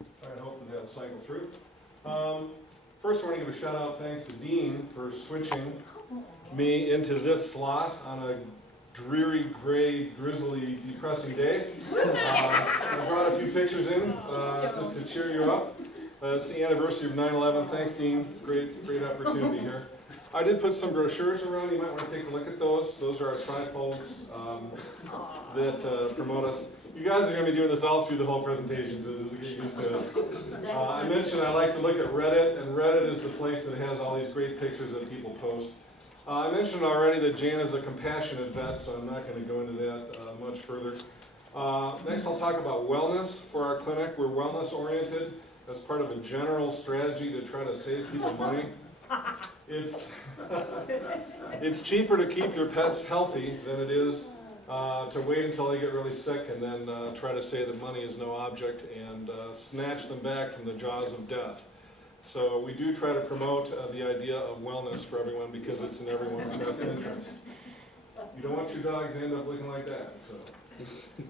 All right, hopefully that'll cycle through. First, I want to give a shout out thanks to Dean for switching me into this slot on a dreary, gray, drizzly, depressing day. I brought a few pictures in just to cheer you up. It's the anniversary of 9/11. Thanks, Dean. Great opportunity here. I did put some brochures around. You might want to take a look at those. Those are our trifolds that promote us. You guys are going to be doing this all through the whole presentation, so just get used to it. I mentioned I like to look at Reddit, and Reddit is the place that has all these great pictures that people post. I mentioned already that Jan is a compassionate vet, so I'm not going to go into that much further. Next, I'll talk about wellness for our clinic. We're wellness oriented as part of a general strategy to try to save people money. It's cheaper to keep your pets healthy than it is to wait until they get really sick and then try to say that money is no object and snatch them back from the jaws of death. So we do try to promote the idea of wellness for everyone because it's in everyone's best interest. You don't want your dog to end up looking like that. So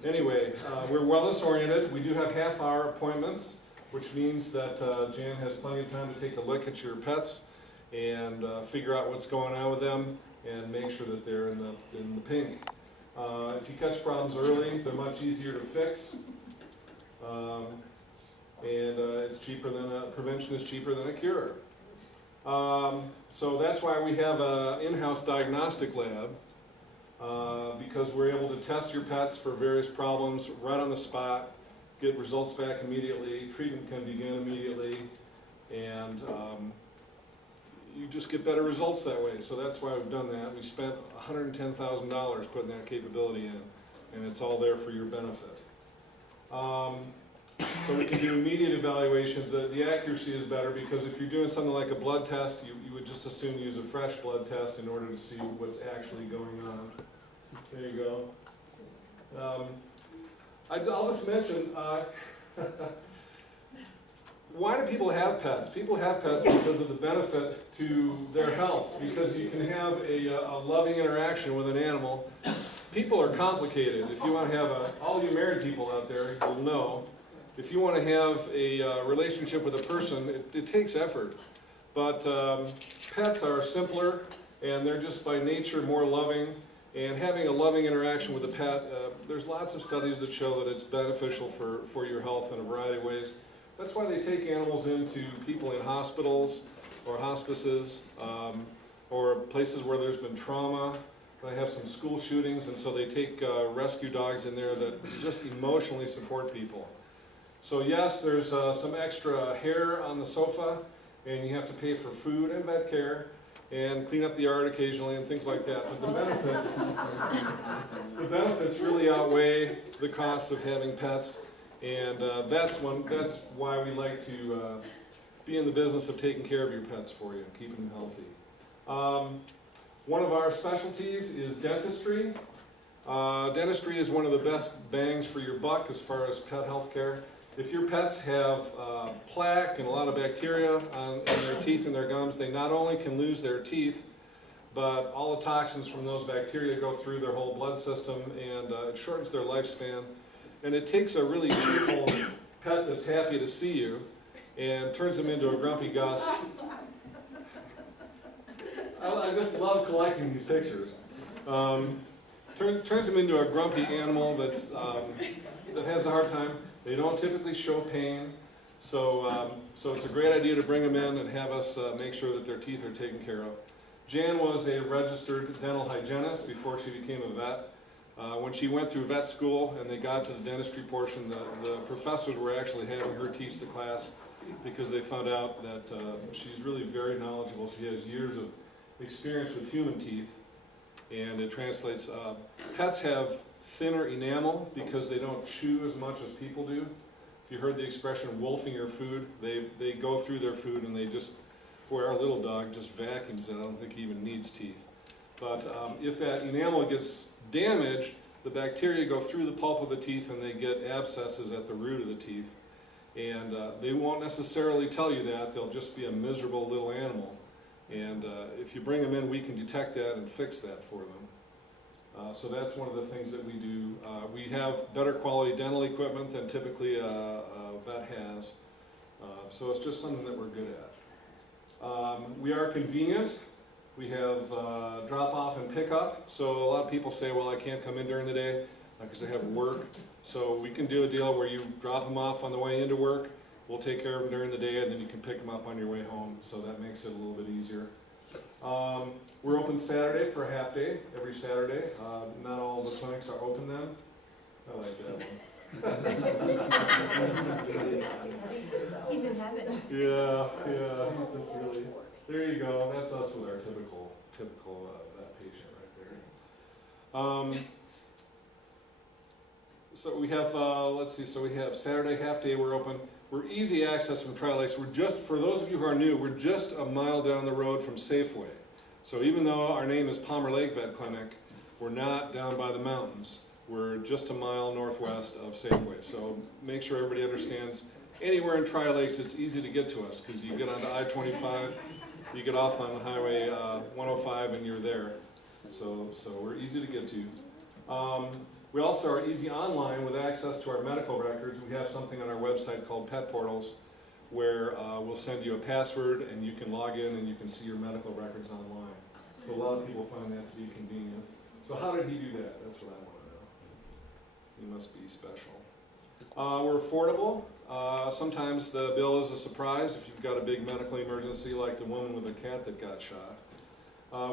anyway, we're wellness oriented. We do have half-hour appointments, which means that Jan has plenty of time to take a look at your pets and figure out what's going on with them and make sure that they're in the pink. If you catch problems early, they're much easier to fix. It's cheaper than prevention is cheaper than a cure. So that's why we have an in-house diagnostic lab because we're able to test your pets for various problems right on the spot, get results back immediately, treatment can begin immediately, and you just get better results that way. So that's why we've done that. We spent $110,000 putting that capability in, and it's all there for your benefit. So we can do immediate evaluations. The accuracy is better because if you're doing something like a blood test, you would just as soon use a fresh blood test in order to see what's actually going on. There you go. I'll just mention, why do people have pets? People have pets because of the benefit to their health, because you can have a loving interaction with an animal. People are complicated. If you want to have all you married people out there will know, if you want to have a relationship with a person, it takes effort. But pets are simpler, and they're just by nature more loving. And having a loving interaction with a pet, there's lots of studies that show that it's beneficial for your health in a variety of ways. That's why they take animals into people in hospitals or hospices or places where there's been trauma. They have some school shootings, and so they take rescue dogs in there that just emotionally support people. So yes, there's some extra hair on the sofa, and you have to pay for food and vet care and clean up the yard occasionally and things like that. But the benefits really outweigh the costs of having pets. And that's why we like to be in the business of taking care of your pets for you, keeping them healthy. One of our specialties is dentistry. Dentistry is one of the best bangs for your buck as far as pet health care. If your pets have plaque and a lot of bacteria in their teeth and their gums, they not only can lose their teeth, but all the toxins from those bacteria go through their whole blood system, and it shortens their lifespan. And it takes a really cheerful pet that's happy to see you and turns them into a grumpy Gus. I just love collecting these pictures. Turns them into a grumpy animal that has a hard time. They don't typically show pain, so it's a great idea to bring them in and have us make sure that their teeth are taken care of. Jan was a registered dental hygienist before she became a vet. When she went through vet school and they got to the dentistry portion, the professors were actually having her teach the class because they found out that she's really very knowledgeable. She has years of experience with human teeth, and it translates. Pets have thinner enamel because they don't chew as much as people do. If you heard the expression wolfing your food, they go through their food and they just, where our little dog just vacuums it. I don't think he even needs teeth. But if that enamel gets damaged, the bacteria go through the pulp of the teeth and they get abscesses at the root of the teeth. And they won't necessarily tell you that. They'll just be a miserable little animal. And if you bring them in, we can detect that and fix that for them. So that's one of the things that we do. We have better quality dental equipment than typically a vet has. So it's just something that we're good at. We are convenient. We have drop off and pick up. So a lot of people say, well, I can't come in during the day because I have work. So we can do a deal where you drop them off on the way into work. We'll take care of them during the day, and then you can pick them up on your way home. So that makes it a little bit easier. We're open Saturday for a half day, every Saturday. Not all the clinics are open then. I like that one. He's in heaven. Yeah, he's just really, there you go, that's us with our typical that patient right there. So we have, let's see, so we have Saturday half day, we're open. We're easy access from Tri Lakes. We're just, for those of you who are new, we're just a mile down the road from Safeway. So even though our name is Palmer Lake Vet Clinic, we're not down by the mountains. We're just a mile northwest of Safeway. So make sure everybody understands, anywhere in Tri Lakes it's easy to get to us because you get onto I-25, you get off on Highway 105 and you're there. So we're easy to get to. We also are easy online with access to our medical records. We have something on our website called Pet Portals where we'll send you a password and you can log in and you can see your medical records online. So a lot of people find that to be convenient. So how did he do that? That's what I want to know. He must be special. We're affordable. Sometimes the bill is a surprise if you've got a big medical emergency like the woman with the cat that got shot.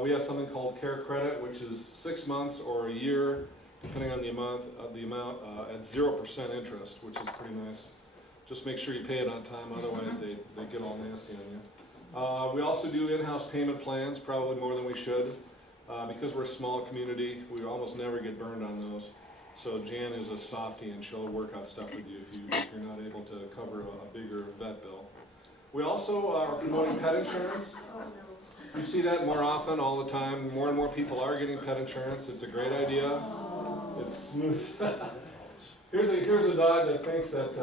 We have something called Care Credit, which is 6 months or a year, depending on the amount at 0% interest, which is pretty nice. Just make sure you pay it on time, otherwise they get all nasty on you. We also do in-house payment plans, probably more than we should. Because we're a small community, we almost never get burned on those. So Jan is a softie and she'll work out stuff with you if you're not able to cover a bigger vet bill. We also are promoting pet insurance. You see that more often, all the time. More and more people are getting pet insurance. It's a great idea. It's smooth. Here's a dog that thinks that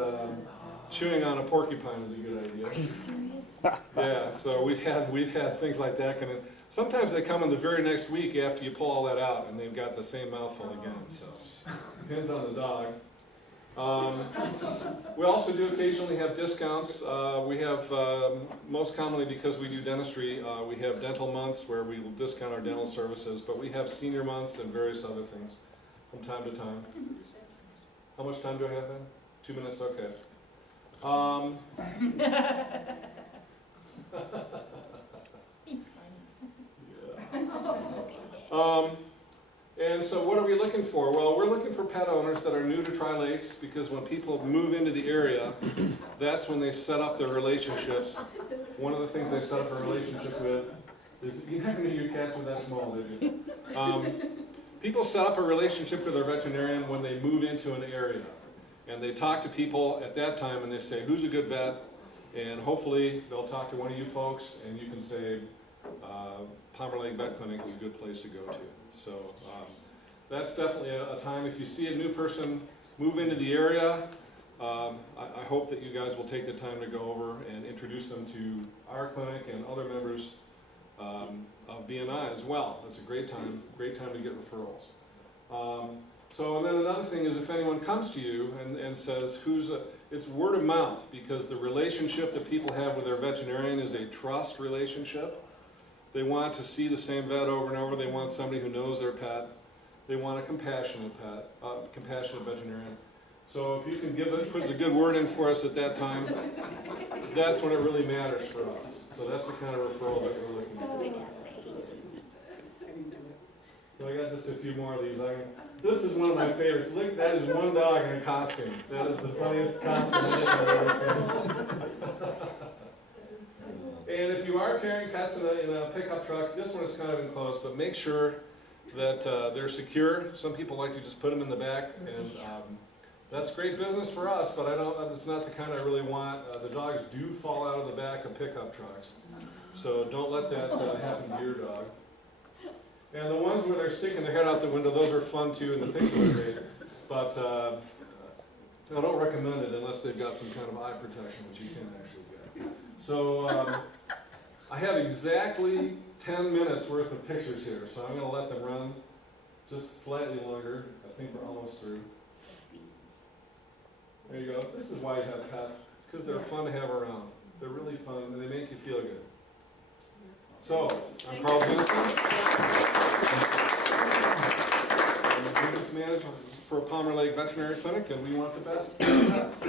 chewing on a porcupine is a good idea. Are you serious? Yeah, so we've had things like that come in. Sometimes they come in the very next week after you pull all that out, and they've got the same mouthful again. So depends on the dog. We also do occasionally have discounts. We have, most commonly because we do dentistry, we have dental months where we will discount our dental services, but we have senior months and various other things from time to time. How much time do I have then? 2 minutes? Okay. He's funny. Yeah. And so what are we looking for? Well, we're looking for pet owners that are new to Tri Lakes because when people move into the area, that's when they set up their relationships. One of the things they set up a relationship with is, you never knew your cats were that small, did you? People set up a relationship with their veterinarian when they move into an area. And they talk to people at that time and they say, who's a good vet? And hopefully they'll talk to one of you folks and you can say, Palmer Lake Vet Clinic is a good place to go to. So that's definitely a time. If you see a new person move into the area, I hope that you guys will take the time to go over and introduce them to our clinic and other members of BNI as well. It's a great time to get referrals. So and then another thing is if anyone comes to you and says, it's word of mouth because the relationship that people have with their veterinarian is a trust relationship. They want to see the same vet over and over. They want somebody who knows their pet. They want a compassionate veterinarian. So if you can put the good word in for us at that time, that's when it really matters for us. So that's the kind of referral that we're looking for. So I got just a few more of these. This is one of my favorites. Look, that is one dog in a costume. That is the funniest costume I've ever seen. And if you are carrying pets in a pickup truck, this one is kind of enclosed, but make sure that they're secure. Some people like to just put them in the back, and that's great business for us, but it's not the kind I really want. The dogs do fall out of the back of pickup trucks, so don't let that happen to your dog. And the ones where they're sticking their head out the window, those are fun too, and the pictures are great, but I don't recommend it unless they've got some kind of eye protection, which you can actually get. So I have exactly 10 minutes worth of pictures here, so I'm going to let them run just slightly longer. I think we're almost through. There you go. This is why you have pets. It's because they're fun to have around. They're really fun and they make you feel good. So, I'm Karl Jensen. I'm the business manager for Palmer Lake Veterinary Clinic, and we want the best for our pets.